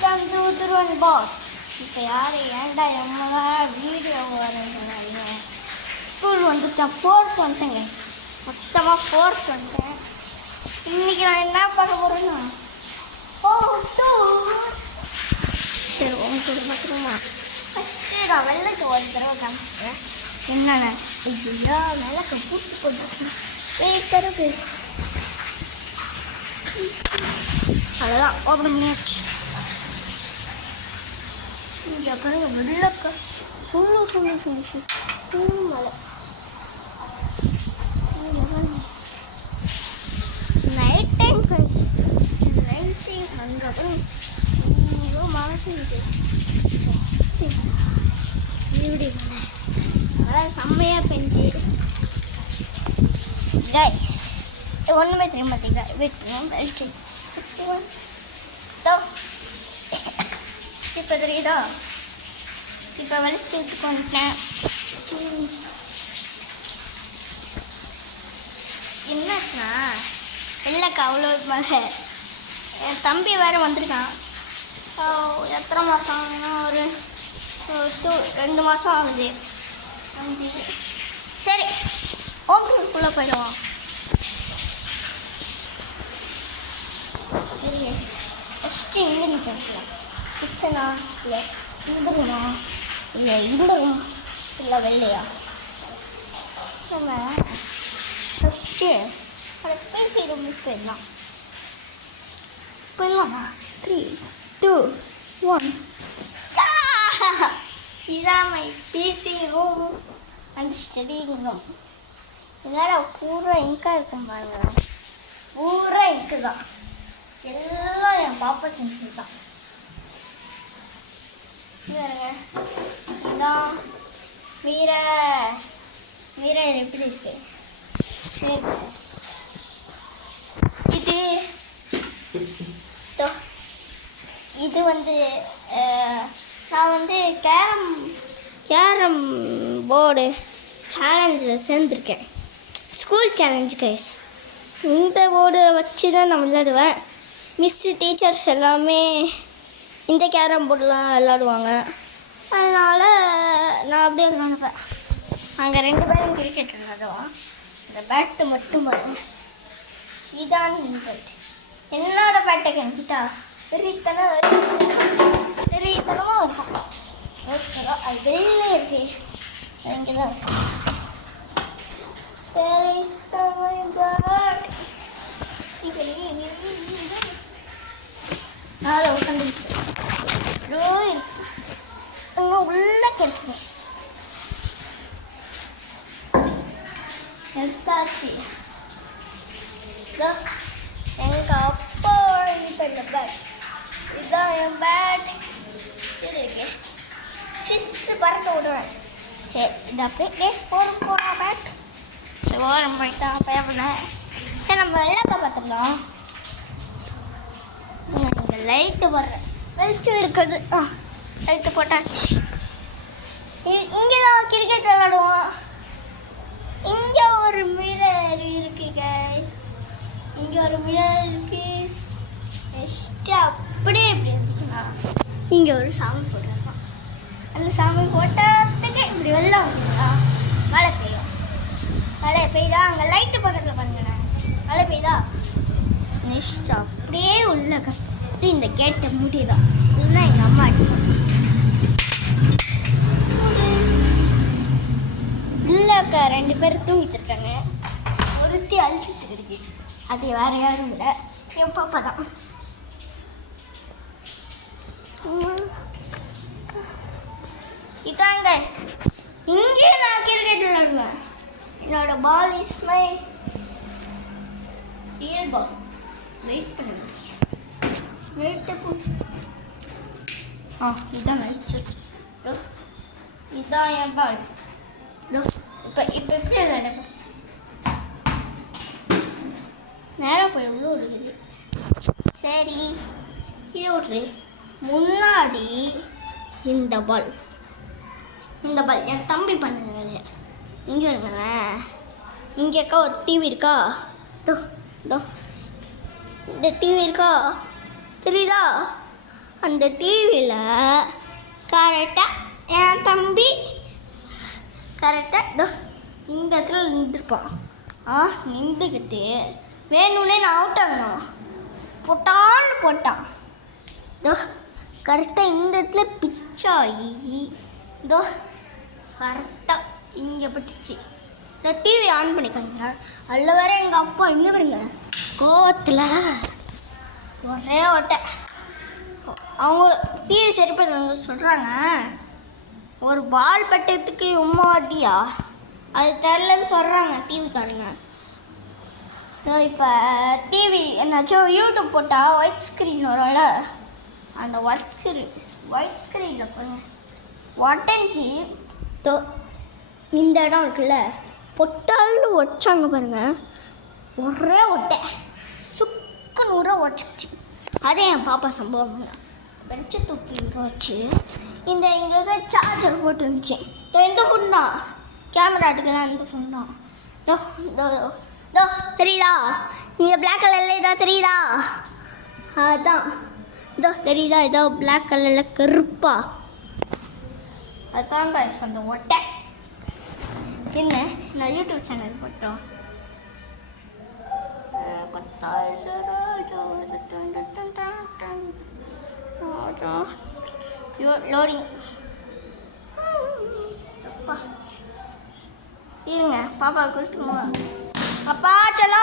Welcome to Dhruvan pass. இப்போ யார் ஏன்டா எம்மா வீடியோ வரீங்க? ஸ்கூல் வந்துட்டா ஃபோர்த் வந்துட்டேங்க, மொத்தமாக ஃபோர்த் வந்துட்டேன். இன்றைக்கி நான் என்ன பார்க்க போகிறேன்னா சரி உங்களுக்கு பார்த்துருமா. ஃபஸ்ட்டு நான் வெள்ளக்கு ஒரு தடவை காமிச்சிட்டேன். என்னென்ன ஐயா வெள்ளக்க பூட்டு போட்டுருக்கேன் தரப்பு. அவ்வளோதான், ஓப்பன் பண்ணியாச்சு. இங்கே பாருங்க வெள்ளக்கா சொல்லு மலை. Night time friends, night time வந்தது ஐயோ மழை பெய்யுது. இப்படி மழை அதான் செம்மையாக பெஞ்சு கைஸ். ஒன்றுமே தெரிய மாட்டேங்க. வெட்டணும் வெளிச்சு இப்போ தெரியுதா? இப்போ வெளிச்சு எடுத்துக்கொண்டேன். என்னாச்சுன்னா வெள்ளக்கா அவ்வளோ மழை. என் தம்பி வேறு வந்திருக்கான். எத்தனை மாதம்? ஒரு 2 மாதம் ஆகுது. சரி ஹோம்குள்ளே போயிடுவோம். சரி ஃபஸ்ட்டு எங்கே நிற்கலாம்? கிச்சனா இல்லை இந்துருமா இல்லை இந்துருமா இல்லை வெள்ளையா? நம்ம ஃபஸ்ட்டு அதை பேசி ரூமுக்கு போயிடலாமா? 3, 2, 1. இதான் my PC room and study room. இதனால் பூரா இங்காக இருக்கும் பாருங்க, பூரா இங்கு தான். எல்லாம் என் பாப்பா செஞ்சது தான். இதான் மீரா எப்படி இருக்கு? சரி இது வந்து நான் வந்து கேரம் போர்டு சேலஞ்சில் சேர்ந்துருக்கேன். School challenge guys. இந்த போர்டை வச்சு தான் நான் விளையாடுவேன். மிஸ்ஸு டீச்சர்ஸ் எல்லாமே இந்த கேரம் போர்டெலாம் விளாடுவாங்க. அதனால் நான் அப்படியே விளாடுவேன். அங்கே 2 பேரும் கிரிக்கெட் விளாடுவோம். இந்த பேட்டு மட்டும் பாருங்க, இதான் பேட்டு. என்னோட பேட்டை கண்டிட்டா பெரியத்தனமாக இருக்கும். அது வெளியிலே இருக்கு, இங்கே தான் இருக்கு. அதை உட்காந்துருக்கு உள்ள கிடைக்கும். எடுத்தாச்சு. எங்கள் அப்பா வாங்கிட்டு இந்த பேட். இதுதான் என் பேட். சரி இருக்கு, சிஸ்ஸு பறக்க விடுவேன். சரி இது அப்படியே போன பேட். சரி ஓரம் போயிட்டா பயப்படேன். சரி நம்ம வெள்ளக்கா பார்த்துக்கலாம். இங்கே லைட்டு போடுறேன், வெளிச்சம் இருக்குது. லைட்டு போட்டாச்சு. இங்கே தான் கிரிக்கெட் விளாடுவோம். இங்கே ஒரு மிரர் இருக்கு கைஸ், இங்கே ஒரு மிரர் இருக்கு. நெக்ஸ்ட்டு அப்படியே எப்படி இருந்துச்சுன்னா இங்கே ஒரு சாமி போட்டிருக்கோம். அந்த சாமி போட்டதுக்கு இப்படி வெள்ளம் வந்துங்களா மழை பெய்யும். மழை பெய்தா அங்கே லைட்டு பக்கத்தில் பண்ணுங்கண்ணே, மழை பெய்தா. நெக்ஸ்ட் அப்படியே உள்ள கட்டி இந்த கேட்டை மூடிடும். இதுதான் எங்கள் அம்மா அடிக்கும். உள்ளக்கா 2 பேர் தூங்கிட்டு இருக்காங்க. ஒருத்தி அழிச்சிட்டு இருக்கு. அது வேற யாரும் இல்லை, என் பாப்பா தான். இதாங்க இங்கே நான் கிரிக்கெட் விளாடுவேன். என்னோட ball is my real ball. Wait பண்ணுங்க, இதுதான் நைச்சு. இதுதான் என் பால். இப்போ எப்படி விளையாட நேராக போய் எவ்வளோ இருக்குது. சரி இது விட்ரு. முன்னாடி இந்த பால் என் தம்பி பண்ணுற வேலையை. இங்கே வருங்களேன், இங்கேக்கா ஒரு டிவி இருக்கா? இந்த டிவி இருக்கா? தெரியுதா? அந்த டிவியில் கரெக்டாக என் தம்பி கரெக்டாக இந்த இடத்துல நின்றுருப்பான். நின்றுக்கிட்டு வேணும்னே நான் அவுட் ஆகணும் போட்டான்னு போட்டான். இதோ கரெக்டாக இந்த இடத்துல பிச்சாகி இதோ கரெக்டாக இங்கே பட்டுச்சு. இந்த டிவி ஆன் பண்ணிக்காங்க. அதில் வேற எங்கள் அப்பா இங்கே பாருங்க கோவத்தில் ஒரே ஓட்டை. அவங்க டிவி சரி பண்ண சொல்கிறாங்க, ஒரு பால் பட்டத்துக்கு உம்மா அடியா அது தெரிலன்னு சொல்கிறாங்க டிவிக்காரங்க. இப்போ டிவி என்னாச்சும் யூடியூப் போட்டால் ஒயிட் ஸ்க்ரீன் வரும்ல, அந்த ஒயிட் ஸ்க்ரீனில் பாருங்க உடஞ்சி இந்த இடம் இருக்குல்ல பொட்டால்னு ஒடிச்சாங்க பாருங்க. ஒரே ஒட்டை சுக்குநூறாக உடச்சிச்சு. அதே என் பாப்பா சம்பவம் வெடிச்சு தூக்கி வச்சு இந்த இங்கே சார்ஜர் போட்டு இருந்துச்சு. இந்த ஃபோன் தான் கேமரா எடுக்கலாம். இந்த ஃபோன் தான் இதோ தெரியுதா? இங்கே பிளாக் கலரில் இதோ தெரியுதா? அதுதான் இதோ தெரியுதா? இதோ பிளாக் கலரில் கருப்பா அதுதான் கைஸ் அந்த ஒட்டை. என்ன நான் யூடியூப் சேனல் போட்டோம். லோடிங் அப்பா இருங்க பாப்பா கொடுத்துருமா. அப்பா செல்லோ